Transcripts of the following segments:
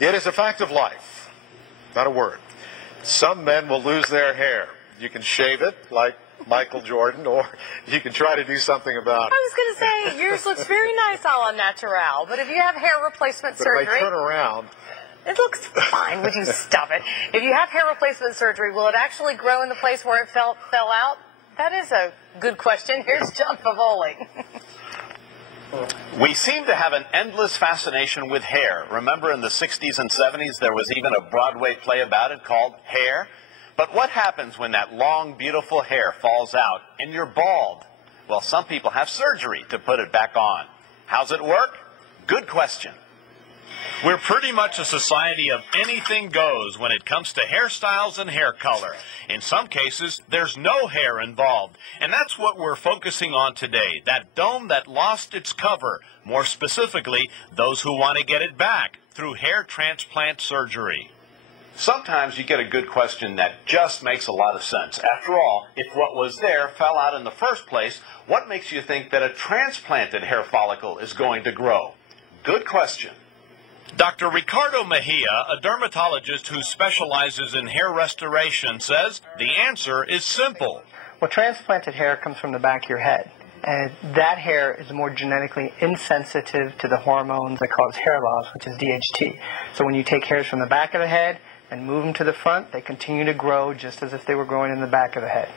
It is a fact of life, not a word. Some men will lose their hair. You can shave it like Michael Jordan, or you can try to do something about it. I was going to say, yours looks very nice a la natural, but if you have hair replacement surgery... If I turn around... It looks fine. Would you stop it? If you have hair replacement surgery, will it actually grow in the place where it fell out? That is a good question. Here's John Follicle. We seem to have an endless fascination with hair. Remember in the 60s and 70s there was even a Broadway play about it called Hair? But what happens when that long, beautiful hair falls out and you're bald? Well, some people have surgery to put it back on. How's it work? Good question. We're pretty much a society of anything goes when it comes to hairstyles and hair color. In some cases, there's no hair involved. And that's what we're focusing on today, that dome that lost its cover. More specifically, those who want to get it back through hair transplant surgery. Sometimes you get a good question that just makes a lot of sense. After all, if what was there fell out in the first place, what makes you think that a transplanted hair follicle is going to grow? Good question. Dr. Ricardo Mejia, a dermatologist who specializes in hair restoration, says the answer is simple. Well, transplanted hair comes from the back of your head, and that hair is more genetically insensitive to the hormones that cause hair loss, which is DHT. So when you take hairs from the back of the head and move them to the front, they continue to grow just as if they were growing in the back of the head.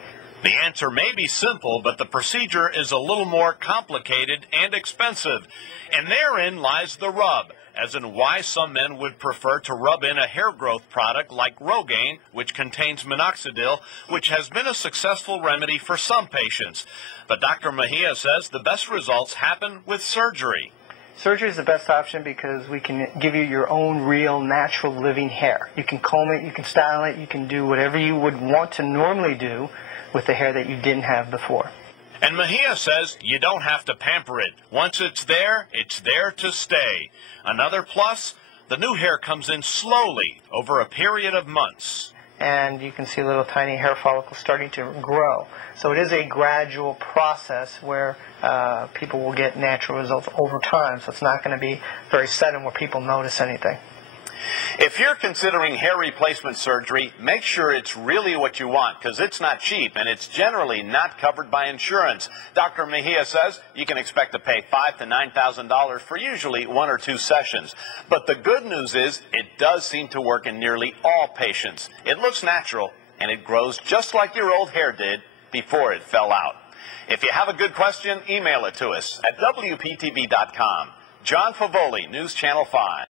The answer may be simple, but the procedure is a little more complicated and expensive. And therein lies the rub, as in why some men would prefer to rub in a hair growth product like Rogaine, which contains minoxidil, which has been a successful remedy for some patients. But Dr. Mejia says the best results happen with surgery. Surgery is the best option because we can give you your own real, natural, living hair. You can comb it, you can style it, you can do whatever you would want to normally do with the hair that you didn't have before. And Mejia says you don't have to pamper it. Once it's there to stay. Another plus, the new hair comes in slowly over a period of months. And you can see little tiny hair follicles starting to grow. So it is a gradual process where people will get natural results over time. So it's not going to be very sudden where people notice anything. If you're considering hair replacement surgery, make sure it's really what you want, because it's not cheap and it's generally not covered by insurance. Dr. Mejia says you can expect to pay $5,000 to $9,000 for usually 1 or 2 sessions. But the good news is it does seem to work in nearly all patients. It looks natural and it grows just like your old hair did before it fell out. If you have a good question, email it to us at WPTV.com. John Follicle, News Channel 5.